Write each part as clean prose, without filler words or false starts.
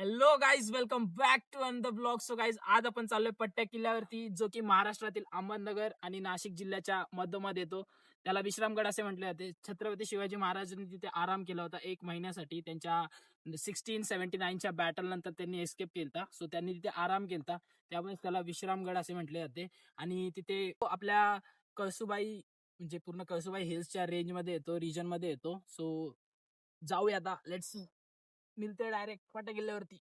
Hello guys, welcome back to another blog. So guys, आज आपण चाललोय पट्ट्या किल्ल्यावरती, जो की महाराष्ट्रातील अहमदनगर आणि नाशिक जिल्ह्याच्या मधोमध येतो. त्याला विश्रामगड असे म्हटले जाते. छत्रपती शिवाजी महाराजांनी तिथे आराम केला होता 1 महिन्यासाठी. त्यांच्या 1679च्या बॅटल नंतर त्यांनी एस्केप केला. सो त्यांनी तिथे आराम केला, त्यामुळे त्याला विश्रामगड असे म्हटले जाते. आणि तिथे आपल्या कळसुबाई म्हणजे पूर्ण कळसुबाई हिल्सच्या रेंजमध्ये येतो, रिजनमध्ये येतो. सो जाऊया आता, लेट्स मिळते डायरेक्ट पट्ट्या किल्ल्यावरती.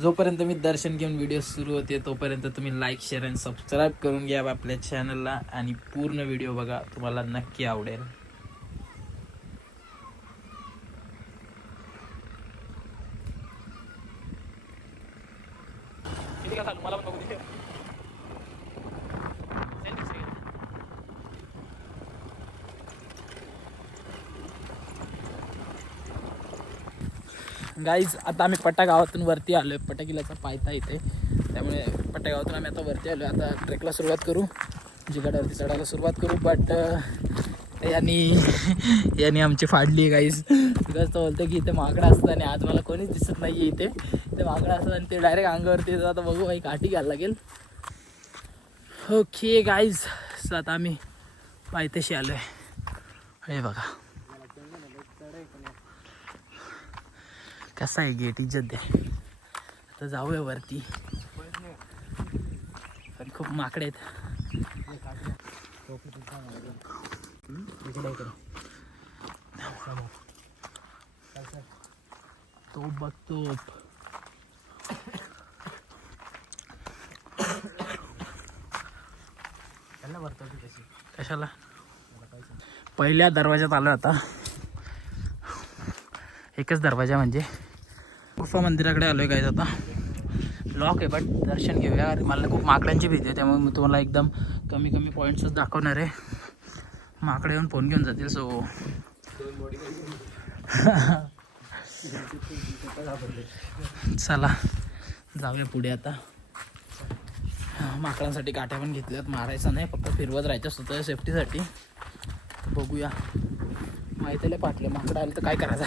जोपर्यंत मी दर्शन घेऊन व्हिडिओ सुरू होते तोपर्यंत तुम्ही लाईक, शेअर आणि सबस्क्राईब करून घ्या आपल्या चॅनलला आणि पूर्ण व्हिडिओ बघा, तुम्हाला नक्की आवडेल. किती का मला पण बघू दे. गाईज, आता आम्ही पट्टा गावातून वरती आलोय. पट्टा किल्ल्याचा पायथा इथे, त्यामुळे पट्टा गावातून आम्ही आता वरती आलोय. आता ट्रेकला सुरुवात करू, जी गडावरती चढायला सुरुवात करू. बट यांनी आमची फाडली आहे गाईज. बिकॉज तो बोलतो की इथे माकडं असतं आणि आज मला कोणीच दिसत नाही आहे इथे माकडं असतं आणि ते डायरेक्ट अंगावरती येतात. आता बघू, काही काठी घ्यायला लागेल. ओके गाईज, आता आम्ही पायथ्याशी आलोय. हे बघा कसा आहे गेट, इज्जत द्या. आता जाऊया वरती, पण खूप माकडे आहेत. तोप बघ, तोप. कशाला पहिल्या दरवाजात आलो. आता एकच दरवाजा म्हणजे गुफा मंदिराकडे आलोय गाईज. आता लॉक आहे, बट दर्शन घेऊया. मला खूप माकडांची भीती आहे, त्यामुळे मी तुम्हाला एकदम कमी पॉईंट्सच दाखवणार आहे. माकडे येऊन फोन घेऊन जातील. सो चला जाऊया पुढे. आता माकडांसाठी काठ्या पण घेतल्यात, मारायचं नाही, फक्त फिरवत राहायचं स्वतःच्या सेफ्टीसाठी. बघूया, माहिती आहे पाटले माकडं आलं तर काय करायचं.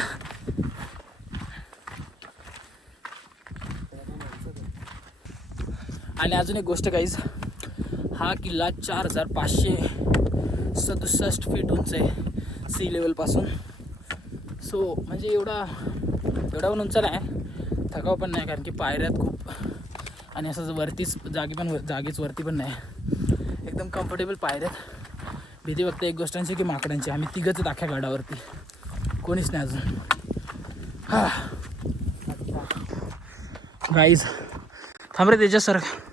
आणि अजून एक गोष्ट गाईज, हा किल्ला 4567 फीट उंच आहे सी लेवलपासून. सो म्हणजे एवढा पण उंच नाही, थकाव पण नाही, कारण की पायऱ्यात खूप आणि असं वरतीच जागीच वरती पण नाही, एकदम कम्फर्टेबल पायऱ्यात. भीती फक्त एक गोष्टांची की माकडांची. आम्ही तिघंच दाख्या गडावरती, कोणीच नाही अजून. गाईज थांब रे त्याच्यासारखं.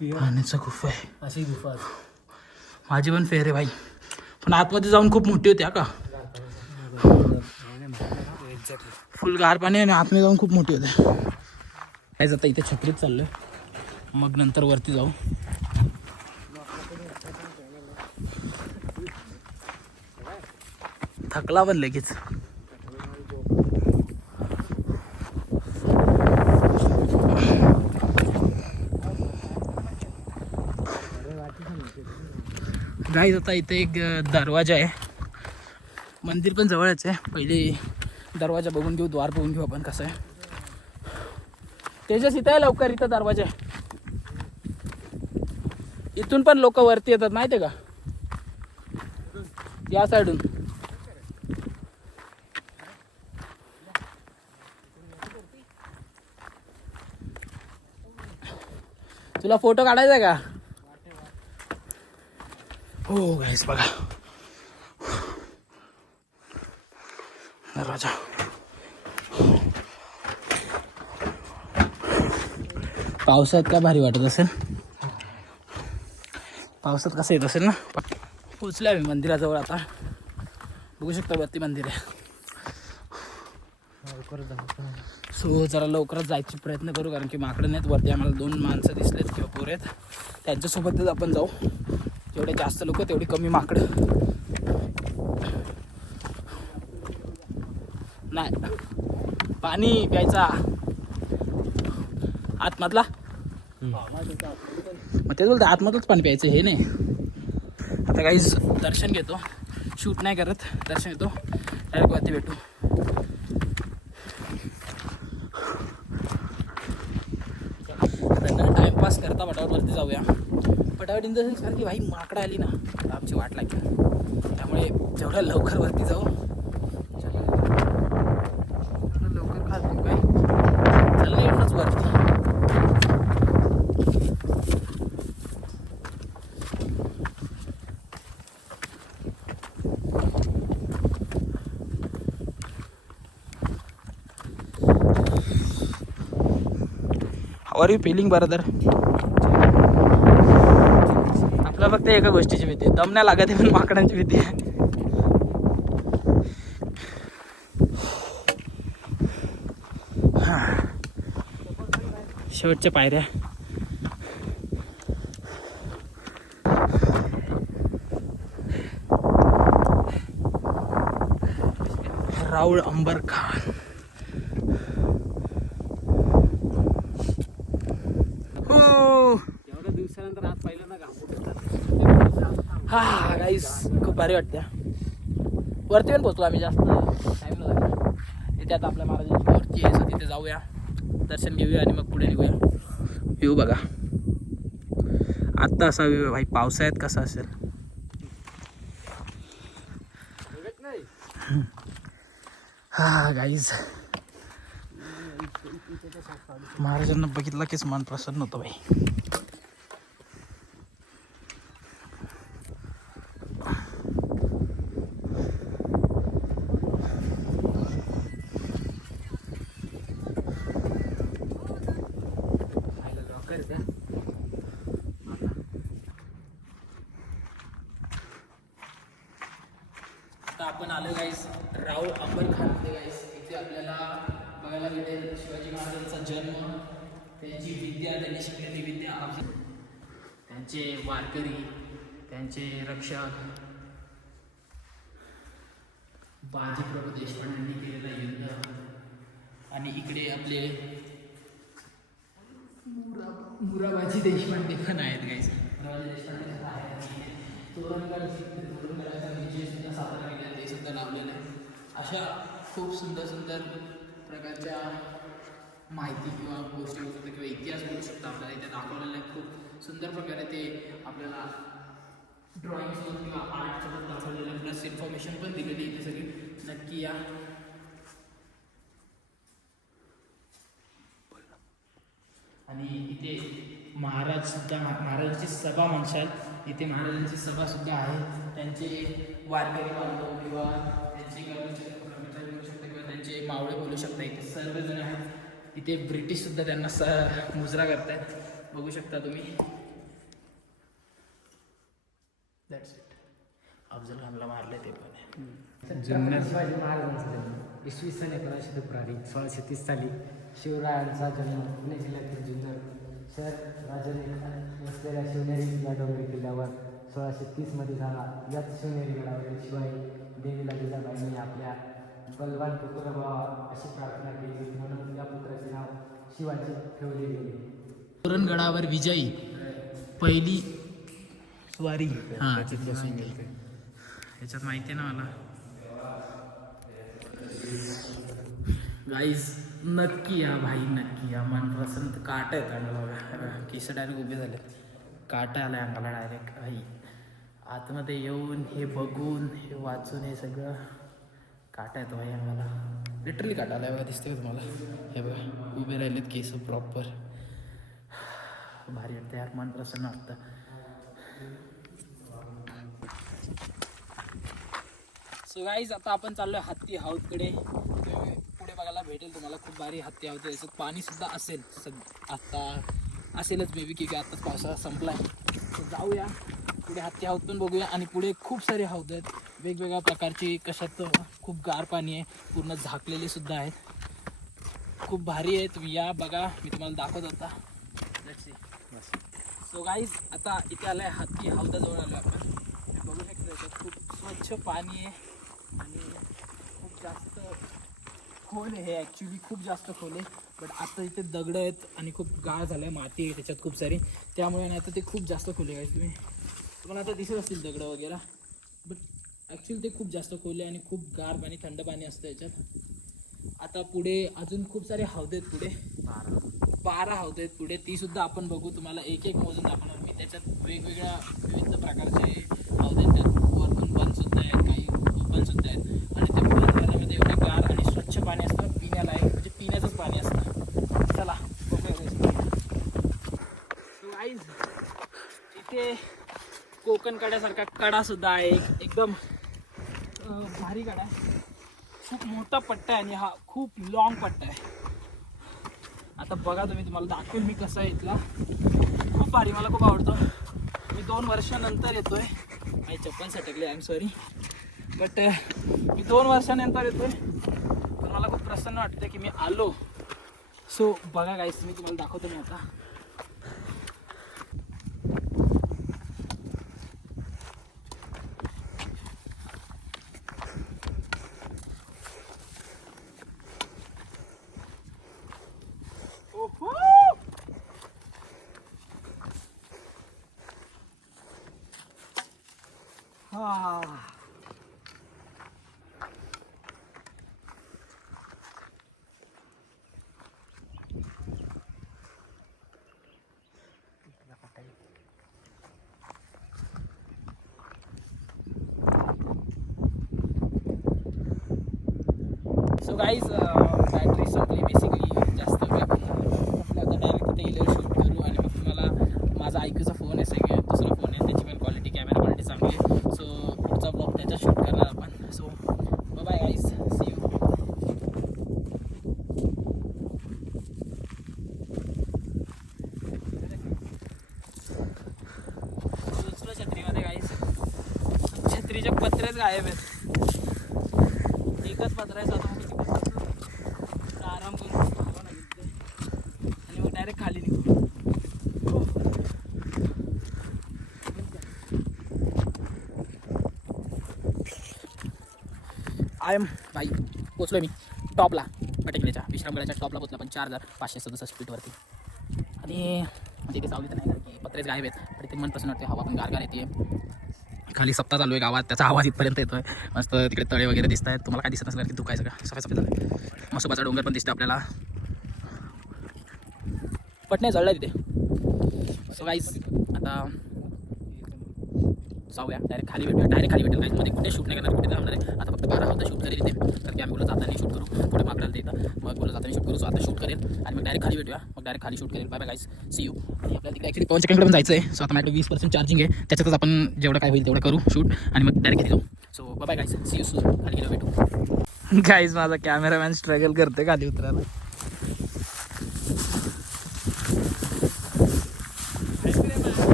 पाण्याचा गुफा आहे, अशी गुफा माझी पण फेर आहे भाई, पण आतमध्ये जाऊन खूप मोठी होती. का फुल गार पाणी आणि आतमध्ये जाऊन खूप मोठी होते. काय जाता इथे छत्रीत चाललोय, मग नंतर वरती जाऊ. थकला पण लगेच. गाईज, आता इथे एक दरवाजा आहे, मंदिर पण जवळच आहे. पहिले दरवाजा बघून घेऊ, द्वार बघून घेऊ आपण कसं आहे. तेजस इथं आहे, लवकर इथं दरवाजा आहे. इथून पण लोक वरती येतात माहिती आहे का, या साईडून. तुला फोटो काढायचा का? हो गाईस, बघा दरवाजा. पावसात काय भारी वाटत असेल, पावसात कसं येत असेल ना. पोचले आम्ही मंदिराजवळ. आता बघू शकता वरती मंदिर आहे. सो जरा लवकरच जायचा प्रयत्न करू, कारण की माकडं नाहीत वरती. आम्हाला 2 माणसं दिसलेत किंवा पोर आहेत, त्यांच्यासोबतच आपण जाऊ. जेवढे जास्त लोक तेवढी कमी माकडं. नाही पाणी प्यायचा आतमधला, मग तेच बोलतं आतमधलंच पाणी प्यायचं, हे नाही. आता काहीच दर्शन घेतो. शूट नाही करत, दर्शन येतो डायरेक्ट वरती भेटू. टाइमपास करता पटापट वरती जाऊया. पटापट इन द सेन्स कारण की भाई माकडं आली ना आमची वाट लागली, त्यामुळे जेवढ्या लवकर वरती जाऊ लवकर खाल काय चाललं एवढंच वरती. How are you feeling brother? आपला फक्त एका गोष्टीची भीती आहे, दम नाही लागत आहे, पण माकडांची भीती आहे. शेवटच्या पायऱ्या. राहुल अंबर खान. एवढ्या दिवसानंतर आज पाहिलं ना घाम. हा गाईस खूप भारी वाटते. वरती पण पोहोचलो आम्ही, जास्त टाईम न लागला. तिथे आता आपल्या महाराजांची मूर्ती आहे, सो तिथे जाऊया, दर्शन घेऊया आणि मग पुढे निघूया. व्ह्यू बघा आत्ता असा व्ह्यू आहे भाई, पावसाळ्यात कसा असेल. हा गाईज महाराजांना बघितलं कीच मन प्रसन्न होतं भाई. आता आपण आलो गाईस राहुल अंबर खान मध्ये गाईस. इथे आपल्याला बघायला भेटेल शिवाजी महाराजांचा जन्म, त्यांची विद्या, त्यांनी शिकलेली विद्या, त्यांचे वारकरी, त्यांचे रक्षक, बाजीप्रभू देशपांडेंनी केलेला युद्ध, आणि इकडे आपले मुराबाजी देशपांडे पण आहेत गाईस. मुराबाजी देशपांडे पण आहेत. तोरणगडाचा विजय सुद्धा साजरा केलेला ते सुद्धा लावलेलं आहे. अशा खूप सुंदर सुंदर प्रकारच्या माहिती किंवा गोष्टी होऊ शकतात किंवा इतिहास बोलू शकता आपल्याला इथे दाखवलेला आहे. खूप सुंदर प्रकारे ते आपल्याला ड्रॉइंगसोबत किंवा आर्टसोबत दाखवलेलं आहे. प्लस इन्फॉर्मेशन पण दिलेली इथे सगळी. नक्की या. आणि इथे महाराजांची सभा म्हणशाल, इथे महाराजांची सभा सुद्धा आहे. त्यांचे वारकरी बांधव किंवा त्यांचे कर्मचारी बोलू शकता किंवा त्यांचे मावळे बोलू शकता, इथे सर्वजण आहेत. इथे ब्रिटिश सुद्धा त्यांना मुजरा करतात, बघू शकता तुम्ही. That's it. अफजल खानला मारले ते पण. जुन्नर शिवाजी महाराजांचा जन्म इसवी सन 1900 फेब्रुवारी 1630 साली शिवरायांचा जन्म पुणे जिल्ह्यातील जुन्नर शहर राजधानी असलेल्या शिवनेरी या डोंगरी किल्ल्यावर 1630 मध्ये झाला. याच शिवनेरी गडावरील शिवाई देवीला जिजाबाईंनी आपल्या बलवान पुत्र व्हावा अशी प्रार्थना केली, म्हणून या पुत्राचे नाव शिवाजी ठेवले गेले. तोरणगडावर विजयी पहिली स्वारी. हां याच्यात माहिती आहे ना मला. गाईज नक्की या भाई, नक्की या. मन प्रसन्न. काटा येतो अंगाला बघा, केस डायरेक्ट उभे झाले, काटा आला अंगाला डायरेक्ट भाई. आतमध्ये येऊन हे बघून हे वाचून हे सगळं काटा येतो भाई अंगाला. लिटरली काटा आला बघा, दिसतोय तुम्हाला. हे बघा उभे राहिलेत केस प्रॉपर. भारी वाटतं यार, मन प्रसन्न वाटतं. सो गाईज आता आपण चाललोय हत्ती हाऊसकडे. पुढे बघायला भेटेल तुम्हाला खूप भारी हत्ती हाऊस आहे. पाणी सुद्धा असेल, आता असेलच मे बी, की आताच पावसाळा संपलाय. तर जाऊया पुढे, हत्ती हाऊस पण बघूया. आणि पुढे खूप सारे हौद आहेत वेगवेगळ्या प्रकारची, कशात खूप गार पाणी आहे, पूर्ण झाकलेले सुद्धा आहेत. खूप भारी आहे. तुम्ही या बघा, मी तुम्हाला दाखवत होता. Let's see. सो गाईज आता इथे आलाय हत्ती हौदाजवळ आलो आपण. बघू शकता याच्यात खूप स्वच्छ पाणी आहे आणि खूप जास्त खोल आहे. हे ॲक्च्युली खूप जास्त खोल आहे, बट आता इथे दगडं आहेत आणि खूप गाळ झालं आहे, माती आहे त्याच्यात खूप सारी, त्यामुळे ना आता ते खूप जास्त खोल आहे. तुम्हाला आता दिसत असतील दगडं वगैरे, बट ॲक्च्युली ते खूप जास्त खोल आहे आणि खूप गार पाणी थंड पाणी असतं याच्यात. आता पुढे अजून खूप सारे हौदे आहेत पुढे, 12 हौदे आहेत पुढे, ती सुद्धा आपण बघू. तुम्हाला एक एक मोजून दाखवणार मी. त्याच्यात वेगवेगळ्या विविध प्रकारचे हौदे आहेत, त्यात वरून बंद सुद्धा आहेत, काही ओपन सुद्धा आहेत आणि ते पूर्ण पाण्यामध्ये एवढे गार आणि स्वच्छ पाणी असतं पिण्याला आहे, म्हणजे पिण्याचंच पाणी असतं. चला गाईज, इथे कोकण कड्यासारखा कडा सुद्धा आहे, एकदम भारी कडा आहे. खूप मोठा पट्टा आहे आणि हा खूप लॉंग पट्टा आहे. आता बघा तुम्ही, तुम्हाला दाखवेल मी कसा आहे इथला. खूप भारी, मला खूप आवडतो. मी 2 वर्षानंतर येतोय. माझी चप्पल सटकली, आय एम सॉरी, बट मी 2 वर्षानंतर येतोय. पण मला खूप प्रसन्न वाटतं की मी आलो. सो बघा गाईस, मी तुम्हाला दाखवतो मी आता. सो गाईज, बॅटरी संपली बेसिकली. जास्त काय पण म्हटलं आता डायरेक्ट तिथे गेल्यावर शूट करू. आणि मग तुम्हाला माझा आयक्यूचा फोन आहे, सगळ्यात दुसरा फोन आहे, त्याची पण क्वालिटी, कॅमेरा क्वालिटी चांगली आहे. सो पुढचा ब्लॉग त्याच्यात शूट करणार आपण. So bye guys, see you. दुसऱ्या छत्रीमध्ये गाईज, छत्रीचे पत्रेच गायब आहेत. एकच पत्र आहे, स्वतः आराम करून आणि मग डायरेक्ट खाली निघू. आय एम भाई, पोचलो मी टॉपला, पटेकलेच्या विश्रामगडाच्या टॉपला पोचलो आपण 4567 फीटवरती. आणि म्हणजे इथे सावली तर नाही, कारण की पत्रेच गायब आहेत, पण इथे मन प्रसन्न वाटते. हवा पण गारगार येते. खाली सप्ताह चालू आहे गावात, त्याचा आवाज इथपर्यंत येतोय. मस्त तिकडे तळे वगैरे दिसत आहेत. तुम्हाला काय दिसत नसणार की तू काय सगळं सफाई सफाई झालं. मसोबाचा डोंगर पण दिसतो आपल्याला. पटण्या जळला तिथे. सो गाईज, आता जाऊया डायरेक्ट खाली भेटूया. डायरेक्ट खाली भेटेल गाईज. मध्ये कुठे शूट नाही करणार, कुठे थांबणार आहे. आता फक्त 12 हौदा शूट करेल इथे, तर की आम्ही बोलत जाताना शूट करू, पुढे मागडायला देतात, मग बोलत जाताना शूट करू. सो आता शूट करेल आणि मग डायरेक्ट खाली भेटूया. मग डायरेक्ट खाली शूट करेल. Bye bye guys, see you. आणि आपल्याला तिकडे ॲक्च्युली पवन चक्रीकडे पण जायचं आहे. सो आता माझ्याकडे 20% चार्जिंग आहे, त्याच्यातच आपण जेवढं काय होईल तेवढं करू शूट आणि मग डायरेक्ट जाऊ. So bye bye guys, see you soon. खाली गेलो भेटू. गाईज, माझा कॅमेरामॅन स्ट्रगल करते खाली उतरायला.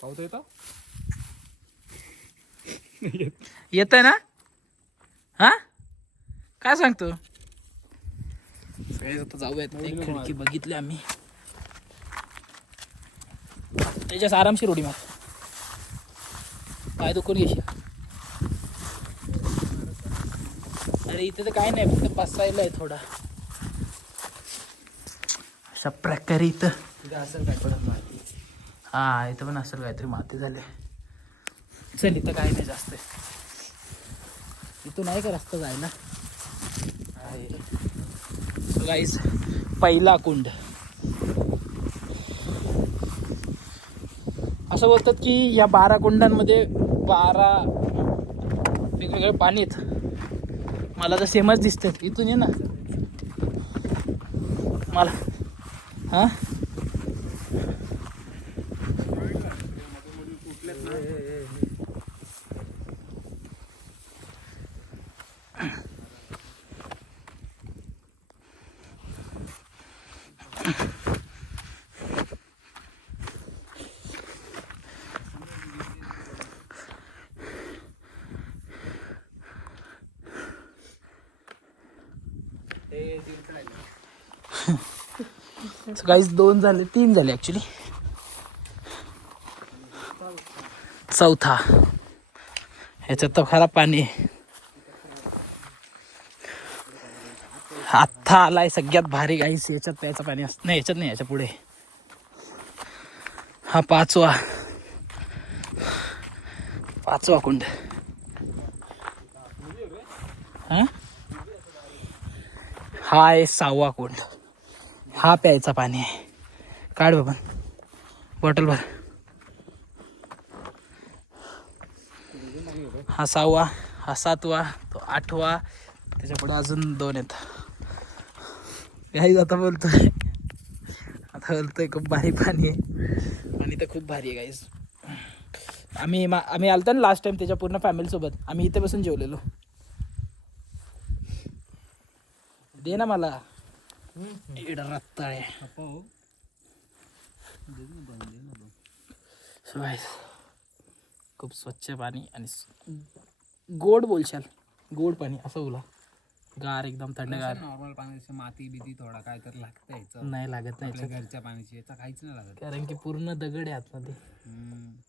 पावतो येतो येत आहे ना? हा, काय सांगतो? आता जाऊयात. एक खिडकी बघितली आम्ही, त्याच्यास आरामशीर उडी मार. पाय दुखून घेशील. अरे इथे तर काय नाही, फक्त बसायला आहे थोडा. अशा प्रकारे इथं असेल काय परत माहिती. हा, इथं पण असेल काहीतरी माती झाले. चल, इथं काय नाही जास्त. इथून आहे का रस्ता जायला? सो गाईज, पहिला कुंड. असं बोलतात की या 12 कुंडांमध्ये 12 वेगवेगळे पाणी आहेत. मला तर सेमच दिसतात. इथून ये ना मला. हा, गाईज 2 झाले, 3 झाले ॲक्च्युली. चौथा, ह्याच्यात तर खराब पाणी. आत्ता आलाय सगळ्यात भारी गाईस. याच्यात प्यायचं पाणी असत नाही, याच्यात नाही, याच्या पुढे. हा पाचवा कुंड. हा आहे 6वा कुंड. हा प्यायचा पाणी आहे. काढ बाबा बॉटल भर. हा 6वा, हा 7वा, तो 8वा, त्याच्या पुढे अजून 2 आहेत. गाईज आता बोलतोय खूप भारी पाणी आहे आणि ते खूप भारी आहे गाईज. आम्ही आलतो ना लास्ट टाइम त्याच्या पूर्ण फॅमिली सोबत. आम्ही इथे बसून जेवलेलो. दे ना मला रत्ताळे. खूप स्वच्छ पाणी आणि गोड बोलशाल. गोड पाणी असं बोला. गार एकदम थंडगार. नॉर्मल पाण्याची माती बिती थोडा काय तर लागतं. नाही लागत नाही घरच्या पाण्याची याचा काहीच नाही लागत. कारण की पूर्ण दगड आहे आतमध्ये.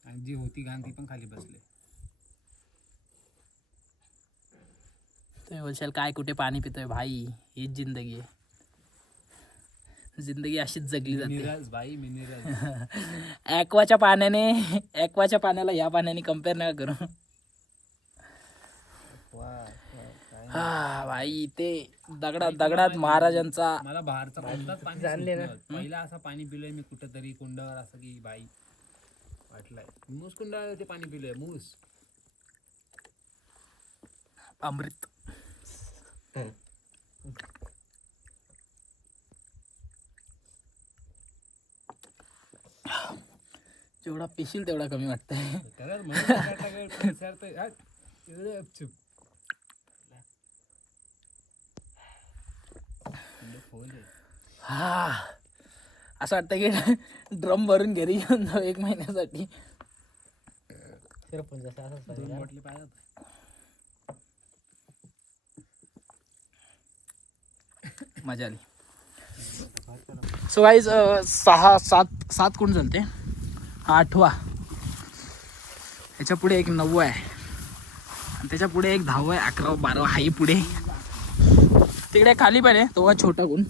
आणि जी होती घाण ती पण खाली बसले. तुम्ही बोलशाल काय कुठे पाणी पितोय भाई. हीच जिंदगी आहे. जिंदगी अशीच जगली जाते. मिनरल्स भाई मिनरल्स. ॲक्वाच्या पाण्याला या पाण्याने कम्पेअर नका करू. हा भाई ते दगडात महाराजांचा. मला बाहेरचा कोणताच पाणी जाणले ना. पहिला असं पाणी पिलोय मी कुठेतरी कुंडावर असं की बाई वाटलंय. मूस कुंडावर ते पाणी पिलोय. मूस अमृत. जेवढा पिशील तेवढा कमी वाटतंय. हा असं वाटतं की ड्रम भरून घरी घेऊन जाऊ 1 महिन्यासाठी. मजा आली. सो गाईज 6-7 कोण चालते. 8वा, त्याच्या पुढे एक 9वा आहे आणि त्याच्या पुढे एक 10वा आहे. 11वा 12वा हाही पुढे. तिकडे खाली पण आहे तो हा छोटा गुण.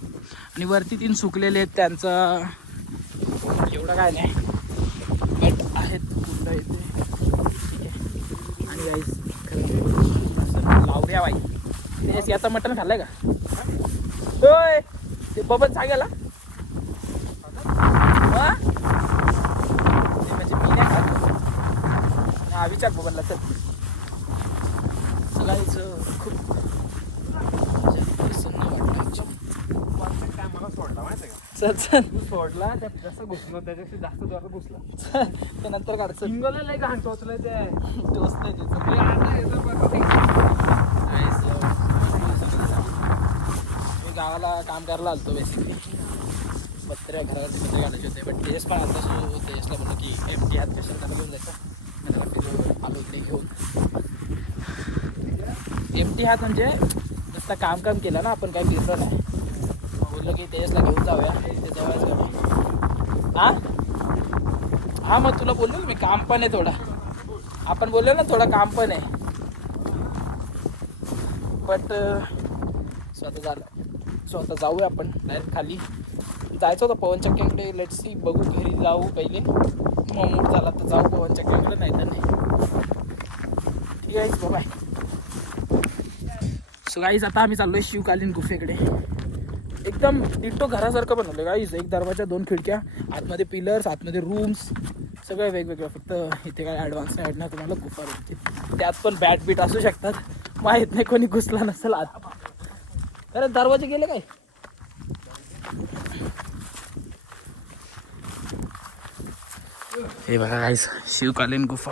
आणि वरती 3 सुकलेले आहेत. त्यांचं एवढं काय नाही बट आहेत कुंड येते. ठीक आहे. आणि गाईज लावऱ्या बाई ते याचं मटण खाल्लंय का. होय ते बबन सांगायला म्हणजे मी नाही खात. हा विचार बबनला. चल सगळ्याच खूप चल चल सोडला जसं घुसलं त्याच्याशी जास्त जोरात घुसला. ते नंतर काढचं. सिंगलला लय घाण टोचलंय ते. टोचतंय त्याचं. मी गावाला काम करायला आलतो बेसिकली. पत्र्या घरावरचे पत्रे घालायचे होते बट तेच पण आता तेजसला बोललो की एमटी हात कशाला त्याला घेऊन जायचं. मी त्याला फिरून आलो इकडे घेऊन. एमटी हात म्हणजे नुसतं काम केलं ना आपण, काही फिरलो नाही. बोललो की तेजसला घेऊन जाऊया त्याच्या वेळेस. हां मग तुला बोललो ना मी काम पण आहे थोडा. आपण बोललो ना थोडं काम पण आहे बट स्वतः जाऊया आपण डायरेक्ट खाली. जायचं होतं पवनचक्क्यांकडे. लेट्स सी बघू. घरी जाऊ पहिले मग मूड झाला तर जाऊ पवनचक्क्यांकडे, नाही तर नाही. ठीक आहे बाय. सो गाईज आता आम्ही चाललोय शिवकालीन गुफेकडे. एकदम डिट्टो घरासारखं बनवलं गाईज. 1 दरवाजा 2 खिडक्या, आतमध्ये पिलर्स, आतमध्ये रूम्स, सगळं वेगवेगळं. फक्त इथे काय ॲडव्हान्स नाही वाटणार तुम्हाला. गुफा भेटते त्यात पण बॅट बीट असू शकतात. माहीत नाही कोणी घुसला नसेल आत. अरे दरवाजे गेले काय. हे बघा गाईज शिवकालीन गुफा.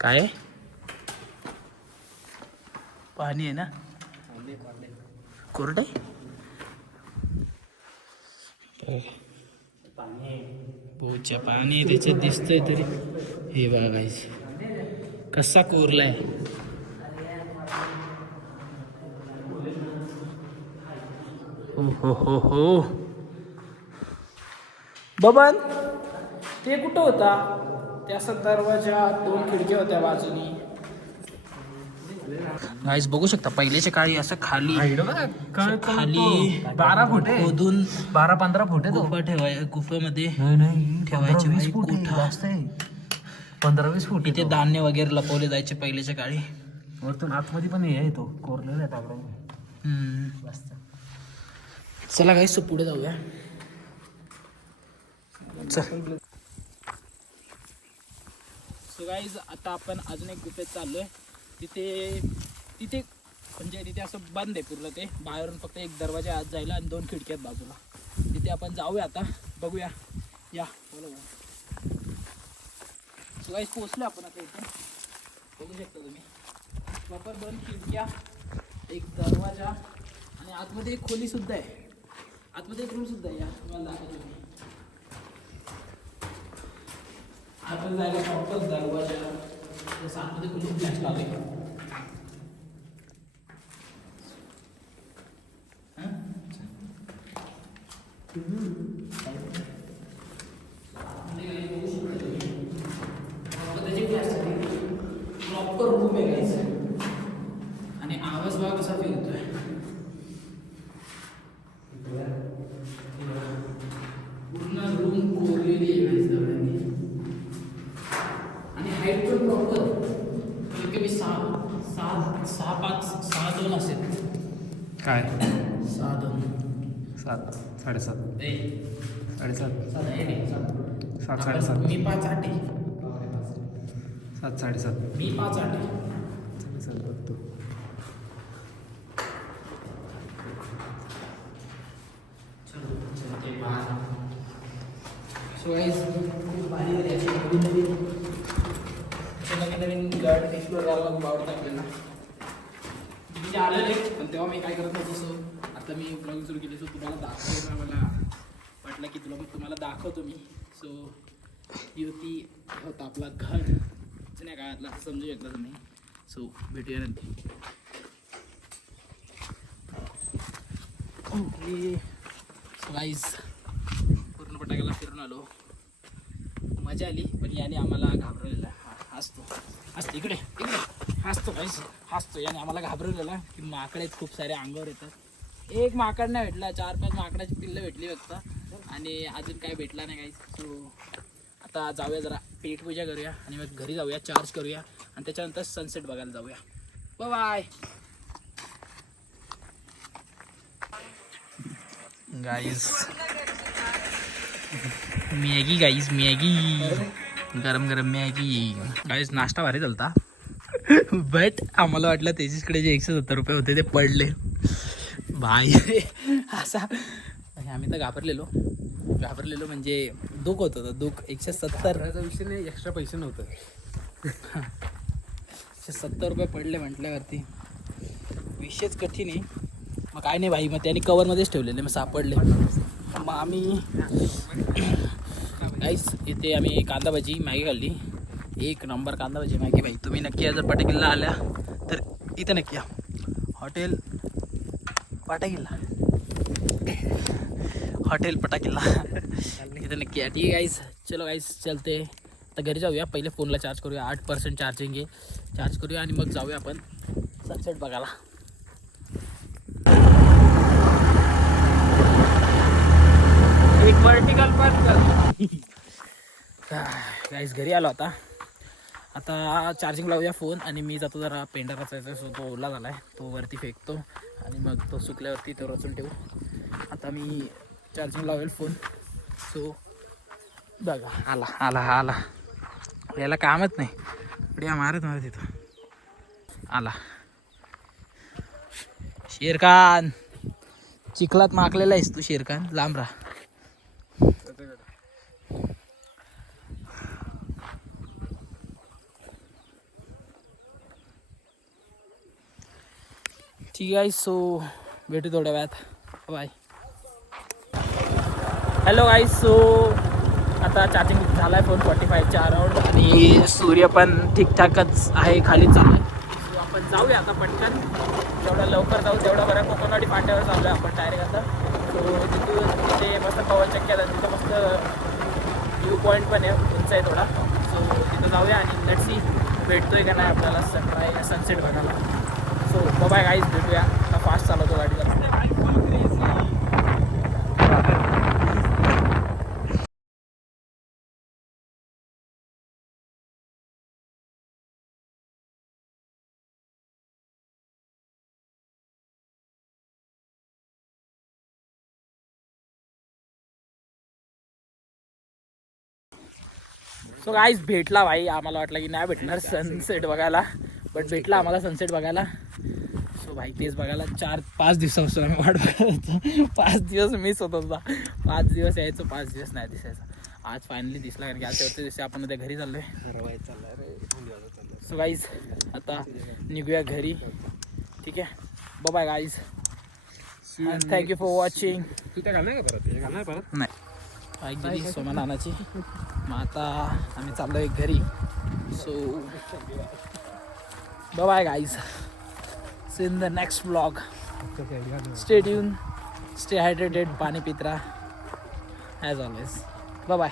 काय पाणी आहे ना. कोरडं पोचा पाणी त्याच्यात दिसतंय तरी. हे बघा गाईज कसा कोरलाय. हो बबन ते कुठं होता. त्या दरवाजा 2 खिडक्या होत्या बाजूनी. गाईज बघू शकता पहिल्याच्या काळी असं खाली 12 फूट खोदून 12-15 फूट आहे तो. गुफा गुफामध्ये नाही ठेवायची 20 फूट जास्त आहे. 15-20 फूट इथे धान्य वगैरे लपवले जायचे पहिल्याच्या काळी. वरतून आतमध्ये पण हे आहे तो कोरलेला आहे दगडाने. मस्त. चला गाईस सो पुढे जाऊया. चल. सो गाईज आता आपण अजून एक गुफेत चाललोय. तिथे म्हणजे तिथे असं बंद आहे पूर्ण, ते बाहेरून फक्त एक दरवाजा आत जायला आणि 2 खिडक्या आहेत बाजूला. तिथे आपण जाऊया आता, बघूया. या सो गाईज पोहोचलो आपण आता इथे. बघू शकता तुम्ही प्रॉपर 2 खिडक्या, एक दरवाजा आणि आतमध्ये एक खोली सुद्धा आहे. आतमध्ये एक रूम सुद्धा आहे. या तुम्हाला दाखवतो मी. आतमध्ये जायला प्रॉपर दरवाजा, जसं आतमध्ये खोली फ्लॅश लावले. प्रॉपर रूम आहे गाईस. आणि आवाज बघा कसा फिरतोय. पूर्ण रूम कोरलेली आहे गाईस दगडांनी. आणि हाईट पण प्रॉपर कमी 6'2" असेल. काय 6'2". 7 7.5 7.5 7 7 7.5 मी 5'8" आहे. 7 7.5 मी 5'8" आहे. बघतो. सो गाईज खूप भारी आहे याची नवीन गड एक्सप्लोर करायला खूप आवडतं आपल्याला. तिथे आलेले पण तेव्हा मी काय करत नव्हतो. सो आता मी ब्लॉगिंग सुरू केली. सो तुम्हाला दाखवायला मला वाटलं की तुम्हाला दाखवतो मी. सो ही होता आपला घर जुन्या काळातला, असं समजू शकता तुम्ही. सो भेटूया नंतर. ओके सो गाईज पूर्ण पटाकाला फिरून आलो. मजा आली, पण याने आम्हाला घाबरवलेला. हसतो इकडे हसतो काहीच हसतो. याने आम्हाला घाबरवलेला की माकड आहेत खूप सारे अंगावर येतात. एक माकड नाही भेटला, 4-5 माकडाची पिल्लं भेटली फक्त. आणि अजून काय भेटला नाही काहीच. सो आता जाऊया जरा पेटपूजा करूया आणि मग घरी जाऊया, चार्ज करूया आणि त्याच्यानंतर सनसेट बघायला जाऊया. Bye guys. Maggi guys, Maggi गरम गरम मॅगी गाईज. नाश्ता भारी झालता बट आम्हाला वाटलं तेजसकडे जे 170 रुपये होते ते पडले भाई. असा आम्ही तर घाबरलेलो म्हणजे दुःख होतं. दुःख 170 विषय नाही, एक्स्ट्रा पैसे नव्हतं. 170 रुपये पडले म्हटल्यावरती विषयच कठीण आहे. मग काय नाही भाई, मग त्यांनी कवरमध्येच ठेवलेले, मग सापडले. मग आम्ही गाईस इथे आम्ही कांदा भाजी मॅगी खाल्ली. 1 नंबर कांदा भाजी मॅगी भाई. तुम्ही नक्की या, जर पटाकिल्ला आल्या तर इथे नक्की या. हॉटेल पटाकिल्ला इथे नक्की या. ठीक आहे गाईस, चलो गाईस चलते. आता घरी जाऊया. पहिले फोनला चार्ज करूया. 8% चार्जिंग आहे. चार्ज करूया आणि मग जाऊया आपण सनसेट बघायला. एक वर्टिकल पण गाईस घरी आलो आता चार्जिंग लावूया फोन आणि मी जातो जरा पेंडा रचायचा. सो तो ओला झाला आहे, तो वरती फेकतो आणि मग तो सुकल्यावरती तो रचून ठेवू. आता मी चार्जिंग लावेल फोन. सो बघा आला याला कामच नाही. उड्या मारत तिथं आला शेरखान. चिखलात माकलेला आहेस तू शेरखान, लांब राहा. ठीक आहे. सो भेटू थोड्या वेळात. बाय. Hello guys. सो आता चार्जिंग झाला आहे फोन 45च्या अराउंड आणि सूर्य पण ठीकठाकच आहे, खाली चालू आहे. सो आपण जाऊया आता पटकन. जेवढं लवकर जाऊ तेवढं बरं. कोकणवाडी फाट्यावर चालू आहे आपण डायरेक्ट आता. सो तिथे मस्त पवन चक्की आहे, तिथं मस्त व्ह्यू पॉईंट पण आहे, उंच आहे थोडा. सो तिथं जाऊया आणि लेट्स सी भेटतोय का नाही आपल्याला सनसेट बघायला. सो बाय गाईज, भेटूया. आता फास्ट चालवतो गाडी. सो गाईज भेटला भाई, आम्हाला वाटलं की नाही भेटणार सनसेट बघायला, बट भेटला आम्हाला सनसेट बघायला. सो भाई तेच बघायला 4-5 दिवसापासून आम्ही वाट बघत होतो. 5 दिवस मिस होत होता, 5 दिवस यायचो, 5 दिवस नाही दिसायचं. आज फायनली दिसला, कारण की आज शेवटच्या दिवशी आपण उद्या घरी चाललोय. सो गाईज आता निघूया घरी. ठीक आहे, bye guys, thank you for watching. नाही बाईक दिली सोमा नानाची. मग आता आम्ही चाललोय घरी. So bye guys, see in the next blog. Stay tune, stay hydrated, पाणी पित राहा ॲज ऑलवेज. बाय.